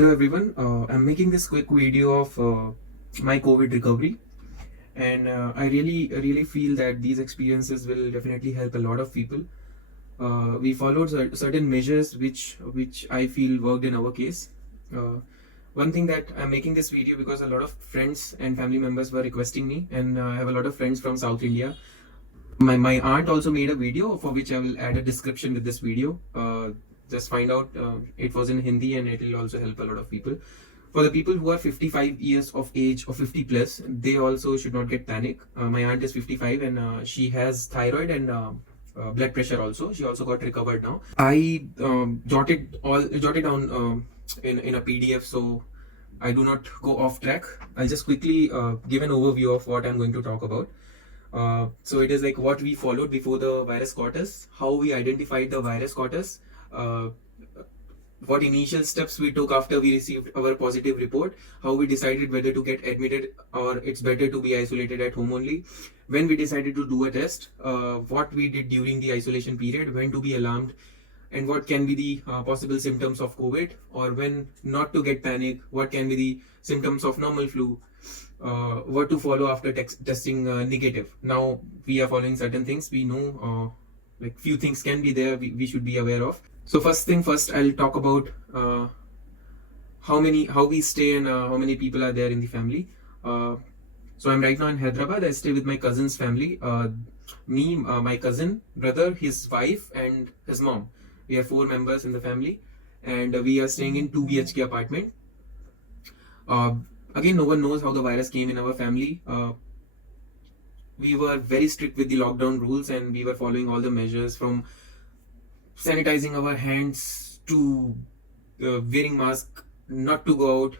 Hello everyone. I'm making this quick video of my COVID recovery, and I really feel that these experiences will definitely help a lot of people. We followed certain measures which I feel worked in our case. Uh, One thing that I'm making this video because a lot of friends and family members were requesting me, and I have a lot of friends from South India. My aunt also made a video for which I will add a description with this video. Just find out, it was in Hindi and it will also help a lot of people. For the people who are 55 years of age or 50 plus, they also should not get panic. My aunt is 55 and she has thyroid and blood pressure also. She also got recovered now. I jotted down in a PDF, so I do not go off track. I'll just quickly give an overview of what I'm going to talk about. So it is like what we followed before the virus caught us, how we identified the virus caught us, uh, what initial steps we took after we received our positive report, how we decided whether to get admitted or it's better to be isolated at home only, when we decided to do a test, what we did during the isolation period, when to be alarmed, and what can be the possible symptoms of COVID, or when not to get panic, what can be the symptoms of normal flu, what to follow after testing negative. Now we are following certain things. We know like few things can be there we should be aware of. So first thing first, I'll talk about how we stay and how many people are there in the family. So I'm right now in Hyderabad. I stay with my cousin's family. Me, my cousin, brother, his wife, and his mom. We are 4 members in the family, and we are staying in 2 BHK apartment. Uh, Again, no one knows how the virus came in our family. We were very strict with the lockdown rules, and we were following all the measures from sanitizing our hands to wearing mask, not to go out,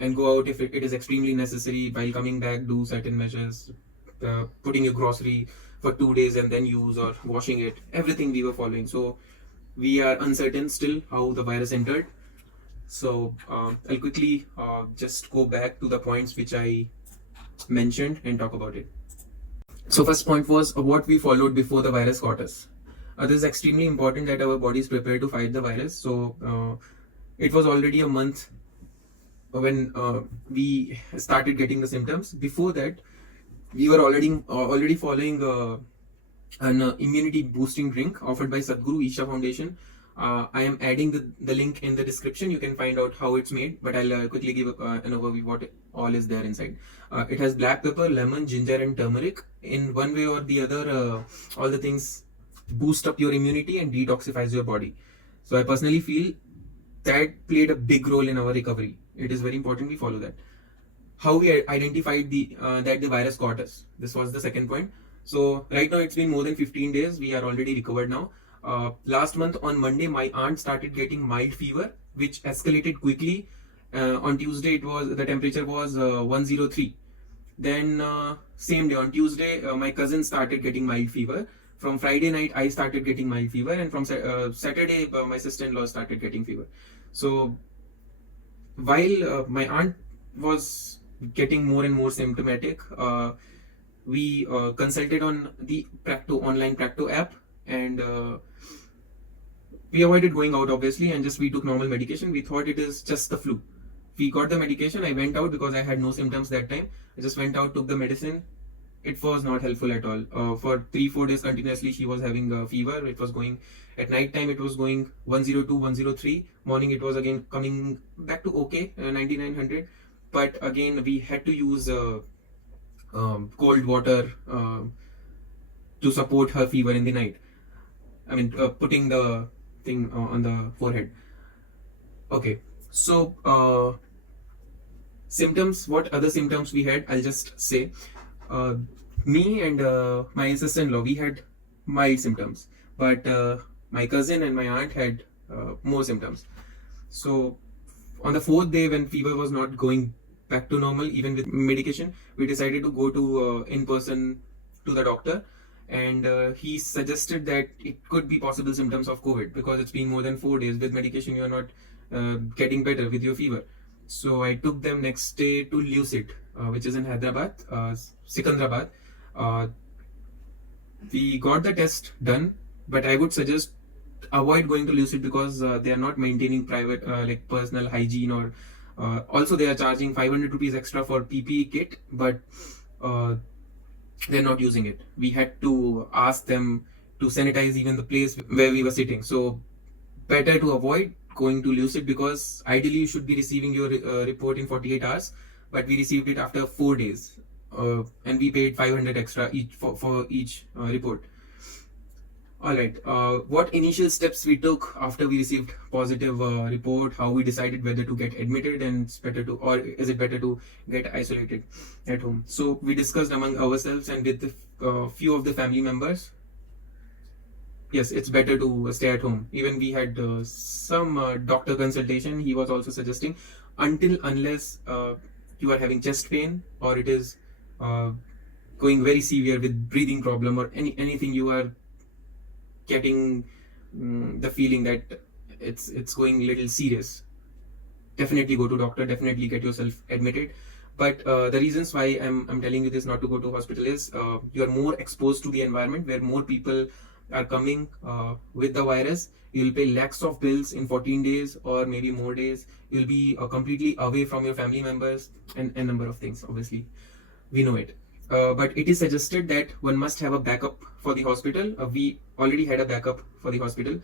and go out if it is extremely necessary. While coming back, do certain measures, putting your grocery for 2 days and then use, or washing it. Everything we were following. So we are uncertain still how the virus entered. So I'll quickly just go back to the points which I mentioned and talk about it. So first point was what we followed before the virus caught us. This is extremely important that our body is prepared to fight the virus. So it was already a month when we started getting the symptoms. Before that, we were already following an immunity boosting drink offered by Sadhguru Isha Foundation. I am adding the link in the description. You can find out how it's made, but I'll quickly give an overview what all is there inside. It has black pepper, lemon, ginger, and turmeric. In one way or the other, all the things boost up your immunity and detoxifies your body. So I personally feel that played a big role in our recovery. It is very important we follow that. How we identified that the virus caught us. This was the second point. So right now it's been more than 15 days. We are already recovered now. Last month on Monday, my aunt started getting mild fever, which escalated quickly. On Tuesday, the temperature was 103. Then same day on Tuesday, my cousin started getting mild fever. From Friday night, I started getting mild fever, and from Saturday, my sister-in-law started getting fever. So while my aunt was getting more and more symptomatic, we consulted on the online Practo app, and we avoided going out obviously, and just we took normal medication. We thought it is just the flu. We got the medication. I went out because I had no symptoms that time. I just went out, took the medicine. It was not helpful at all. For 3-4 days continuously, she was having a fever. It was going at night time. It was going 102, 103. Morning, it was again coming back to okay, 9900. But again, we had to use cold water to support her fever in the night. I mean, putting the thing on the forehead. Okay, so symptoms. What other symptoms we had? I'll just say. Me and my sister-in-law, we had mild symptoms, but my cousin and my aunt had more symptoms. So on the 4th day, when fever was not going back to normal, even with medication, we decided to go to in person to the doctor, and he suggested that it could be possible symptoms of COVID because it's been more than 4 days. With medication, you are not getting better with your fever. So I took them next day to Lucid, which is in Hyderabad, Sikandrabad. We got the test done, but I would suggest avoid going to Lucid because they are not maintaining private like personal hygiene, or also they are charging 500 rupees extra for PPE kit, but they're not using it. We had to ask them to sanitize even the place where we were sitting. So better to avoid going to Lucid, because ideally you should be receiving your report in 48 hours, but we received it after 4 days, and we paid 500 extra each for each report. All right. What initial steps we took after we received positive report? How we decided whether to get admitted, and it's better to, or is it better to get isolated at home? So we discussed among ourselves and with few of the family members. Yes, it's better to stay at home. Even we had some doctor consultation. He was also suggesting unless you are having chest pain, or it is going very severe with breathing problem, or anything you are getting the feeling that it's going little serious, definitely go to doctor, definitely get yourself admitted. But the reasons why I'm telling you this, not to go to hospital, is you are more exposed to the environment where more people are coming with the virus. You'll pay lakhs of bills in 14 days or maybe more days. You'll be completely away from your family members, and a number of things, obviously we know it. But it is suggested that one must have a backup for the hospital. We already had a backup for the hospital.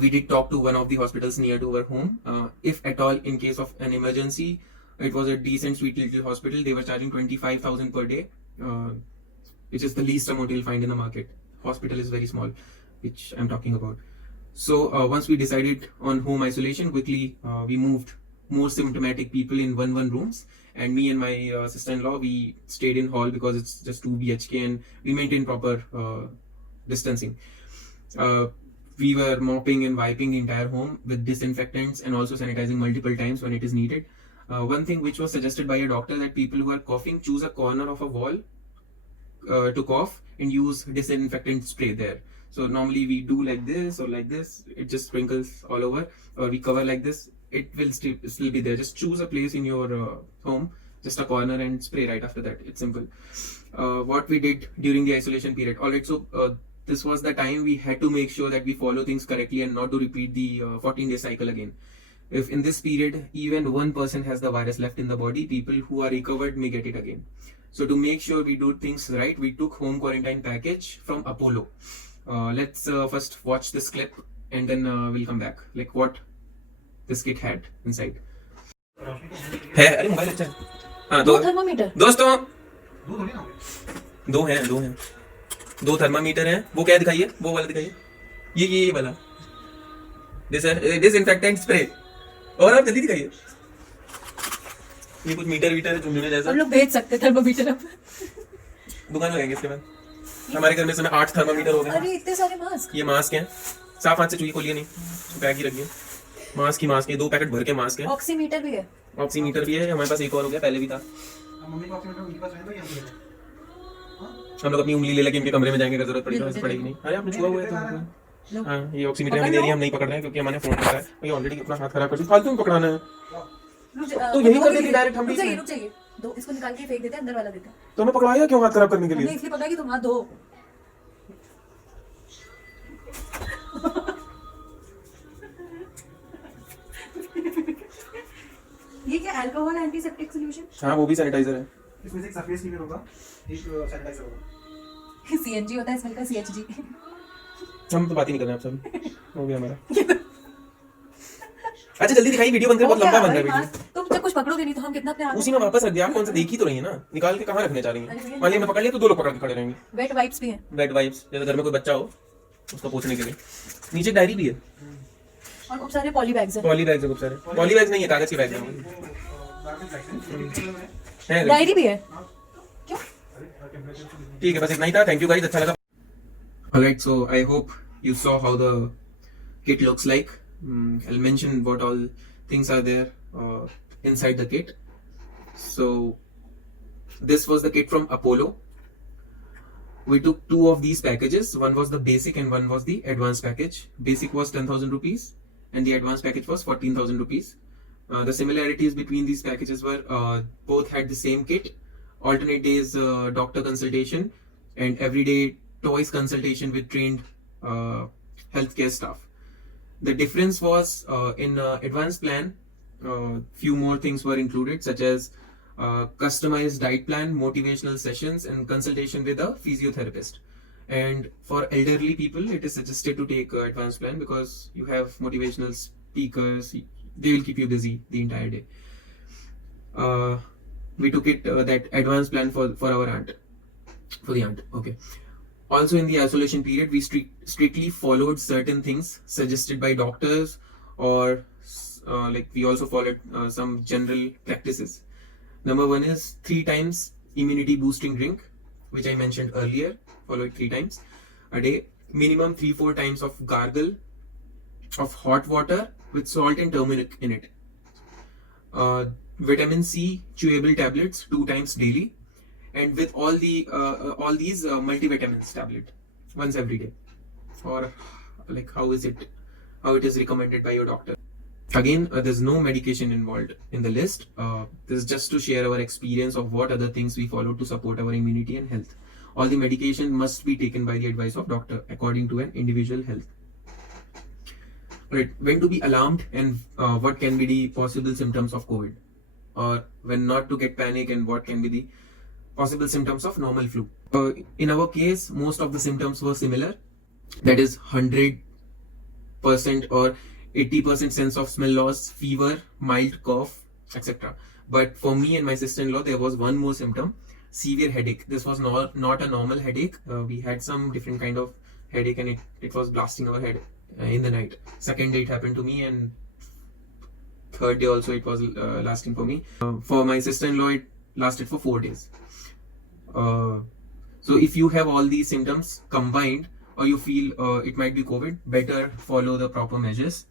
We did talk to one of the hospitals near to our home. If at all, in case of an emergency, it was a decent, sweet little hospital. They were charging 25,000 per day, which is the least amount you'll find in the market. Hospital is very small, which I'm talking about. So once we decided on home isolation, quickly we moved more symptomatic people in one rooms, and me and my sister-in-law, we stayed in hall because it's just 2 BHK and we maintain proper distancing. We were mopping and wiping the entire home with disinfectants and also sanitizing multiple times when it is needed. One thing which was suggested by a doctor, that people who are coughing, choose a corner of a wall to cough and use disinfectant spray there. So normally we do like this or like this, it just sprinkles all over, or we cover like this, it will still be there. Just choose a place in your home, just a corner, and spray right after that. It's simple. What we did during the isolation period. Alright, so this was the time we had to make sure that we follow things correctly and not to repeat the 14-day cycle again. If in this period even one person has the virus left in the body, people who are recovered may get it again. So to make sure we do things right, we took home quarantine package from Apollo. Let's first watch this clip, and then we'll come back, like what this kit had inside. है, अरे mobile अच्छा है. हाँ, दो thermometer दोस्तों, दो हैं 2 thermometer हैं. वो क्या दिखाइए, वो वाला दिखाइए, ये वाला डिसइंफेक्टेंट स्प्रे. और आप जल्दी दिखाइए. ये कुछ मीटर है चुनने जैसा. हम लोग भेज सकते हैं थर्मामीटर अब. दुकान लगाएंगे इसके बाद. हमारे घर में इस समय 8 थर्मामीटर हो गए. अरे इतने सारे मास्क. ये मास्क हैं, साफ हाथ से चुइए, खोलिए नहीं, पैक ही रखिए. मास्क है, 2 पैकेट भर के मास्क हैं. ऑक्सीमीटर भी है. ऑक्सीमीटर भी है हमारे पास, एक और हो गया, पहले भी था. हम लोग अपनी उंगली ले लेके इनके कमरे में जाएंगे, अगर जरूरत पड़ी तो पड़ेगी नहीं. अरे आपने छुआ हुआ है तो. हाँ, ये ऑक्सीमीटर हमें दे रही है, हम नहीं पकड़ रहे हैं क्योंकि हमारे फोन लगा है. ये ऑलरेडी अपना हाथ खराब कर दिया, फालतू में पकड़ाना है. तो यही कर देती डायरेक्ट. हम भी रुक जाइए, दो इसको निकाल के फेंक देते हैं, अंदर वाला देते हैं. तो हमें पकड़ाया क्यों हाथ खराब करने के लिए? हमने इसलिए पकड़ा कि तुम हाथ धो. ये क्या अल्कोहल एंटीसेप्टिक सॉल्यूशन? हाँ, वो भी सैनिटाइजर है. इसमें से एक सरफेस क्लीनर होगा, एक सैनिटाइजर होगा. सीएनजी होता है इसमें का, सीएचजी. हम तो बात ही नहीं कर रहे हैं आपसे. हो गया हमारा. अच्छा जल्दी दिखाइए, वीडियो बन रहा है, बहुत लंबा बन रहा है वीडियो. तुम जब कुछ पकड़ोगे नहीं तो हम कितना अपने हाथ उसी में वापस रख दिया. आप कौन सा देख ही तो रही है ना, निकाल के कहाँ रखने चाह रही है? मान लिया मैं पकड़ लिया तो 2 लोग पकड़ के खड़े रहेंगे. वेट वाइप्स भी हैं. वेट वाइप्स, जैसे घर में कोई बच्चा हो उसको पोंछने के लिए. नीचे डायरी भी है, और खूब सारे पॉली बैग्स हैं. पॉली बैग्स है खूब सारे. पॉली बैग्स नहीं है, कागज के बैग है. डायरी भी है. क्यों? ठीक है, बस इतना ही था. थैंक यू गाइस, अच्छा लगा. Alright, so I hope you saw how the kit looks like. I'll mention what all things are there inside the kit. So this was the kit from Apollo. We took 2 of these packages. One was the basic and one was the advanced package. Basic was 10,000 rupees and the advanced package was 14,000 rupees. The similarities between these packages were both had the same kit, alternate days doctor consultation, and everyday twice consultation with trained healthcare staff. The difference was in advanced plan, few more things were included, such as customized diet plan, motivational sessions, and consultation with a physiotherapist. And for elderly people, it is suggested to take advanced plan because you have motivational speakers. They will keep you busy the entire day. We took it that advanced plan for our aunt, for the aunt. Okay. Also, in the isolation period, we strictly followed certain things suggested by doctors, or like we also followed some general practices. Number one is 3 times immunity boosting drink, which I mentioned earlier. Follow it 3 times a day. Minimum 3-4 times of gargle of hot water with salt and turmeric in it. Vitamin C chewable tablets 2 times daily, and with all these multivitamins tablet once every day, or like how it is recommended by your doctor. Again, there's no medication involved in the list. This is just to share our experience of what other things we follow to support our immunity and health. All the medication must be taken by the advice of doctor according to an individual health. Right, when to be alarmed and what can be the possible symptoms of COVID, or when not to get panic and what can be the possible symptoms of normal flu. In our case, most of the symptoms were similar. That is 100% or 80% sense of smell loss, fever, mild cough, etc. But for me and my sister-in-law, there was one more symptom: severe headache. This was not a normal headache. We had some different kind of headache, and it was blasting our head in the night. Second day it happened to me, and third day also it was lasting for me. For my sister-in-law, it lasted for 4 days. So if you have all these symptoms combined, or you feel it might be COVID, better follow the proper measures.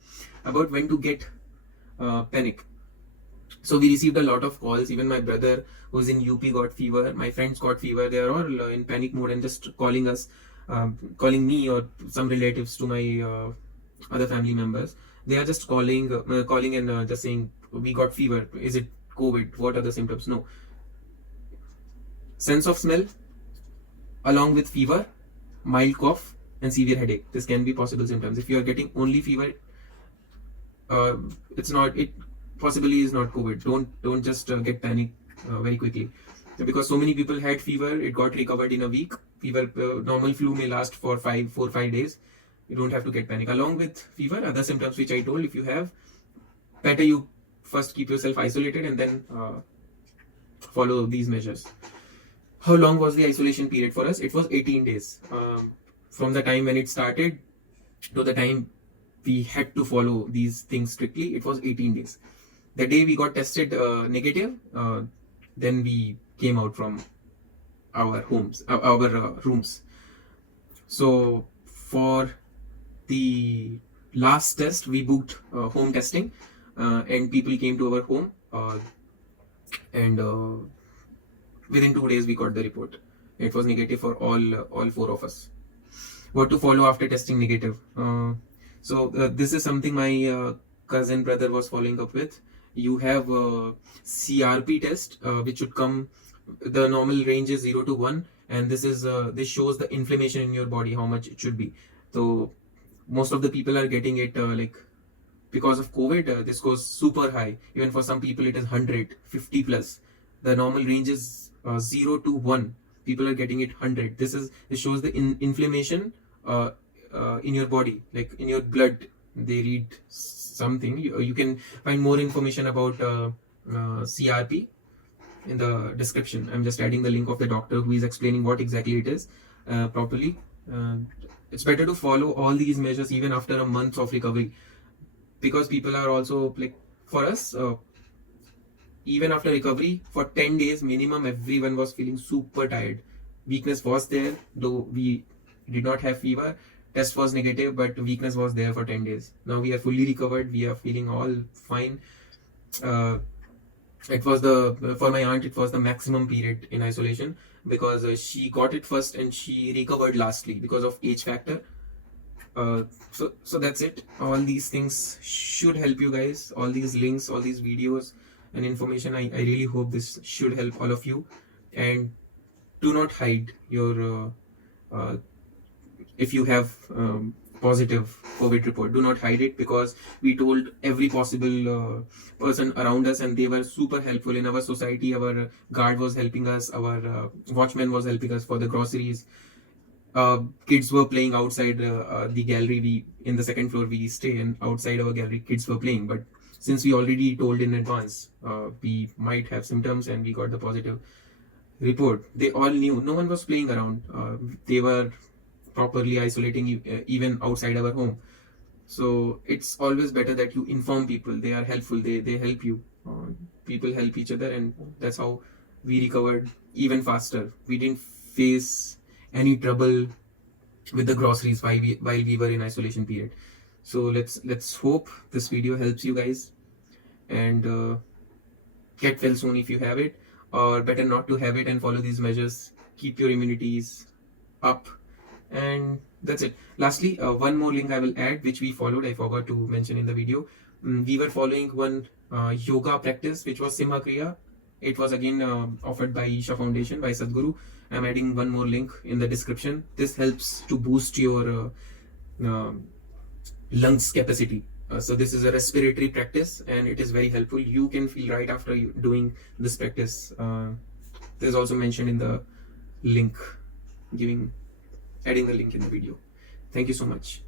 About when to get panic. So we received a lot of calls. Even my brother who's in UP got fever. My friends got fever. They are all in panic mode and just calling us, calling me or some relatives to my other family members. They are just calling and just saying, we got fever. Is it COVID? What are the symptoms? No. Sense of smell along with fever, mild cough, and severe headache. This can be possible symptoms. If you are getting only fever, it possibly is not COVID. Don't just get panic very quickly, because so many people had fever. It got recovered in a week. Fever, normal flu may last for 4 or 5 days. You don't have to get panic. Along with fever, other symptoms which I told, if you have, better you first keep yourself isolated and then follow these measures. How long was the isolation period for us? It was 18 days. From the time when it started to the time we had to follow these things strictly, it was 18 days. The day we got tested negative, then we came out from our rooms. So for the last test, we booked home testing, and people came to our home, and within 2 days we got the report. It was negative for all 4 of us. What to follow after testing negative? So this is something my cousin brother was following up with. You have CRP test, which should come. The normal range is 0 to 1, and this shows the inflammation in your body, how much it should be. So most of the people are getting it because of COVID. This goes super high. Even for some people, it is 100, 50 plus. The normal range is 0 to 1. People are getting it 100. This shows the inflammation in your body, like in your blood. They read something. You can find more information about CRP in the description. I'm just adding the link of the doctor who is explaining what exactly it is properly. It's better to follow all these measures even after a month of recovery, because people are also like, for us, even after recovery for 10 days minimum, everyone was feeling super tired. Weakness was there, though we did not have fever. Test was negative, but weakness was there for 10 days. Now we are fully recovered. We are feeling all fine. It was for my aunt, it was the maximum period in isolation, because she got it first and she recovered lastly because of age factor. So that's it. All these things should help you guys. All these links, all these videos and information, I really hope this should help all of you. And do not hide your if you have positive COVID report. Do not hide it, because we told every possible person around us, and they were super helpful in our society. Our guard was helping us, our watchman was helping us for the groceries. Kids were playing outside the gallery. We in the second floor we stay, and outside our gallery kids were playing. But since we already told in advance, we might have symptoms, and we got the positive report. They all knew. No one was playing around. They were properly isolating even outside our home. So it's always better that you inform people. They are helpful. They help you. People help each other, and that's how we recovered even faster. We didn't face any trouble with the groceries while we were in isolation period. So let's hope this video helps you guys, and get well soon if you have it, or better not to have it and follow these measures. Keep your immunities up, and that's it. Lastly, one more link I will add, which we followed. I forgot to mention in the video. We were following one yoga practice, which was Simha Kriya. It was again offered by Isha Foundation, by Sadhguru. I'm adding one more link in the description. This helps to boost your lungs capacity. So this is a respiratory practice, and it is very helpful. You can feel right after you doing this practice. This is also mentioned in the link, adding the link in the video. Thank you so much.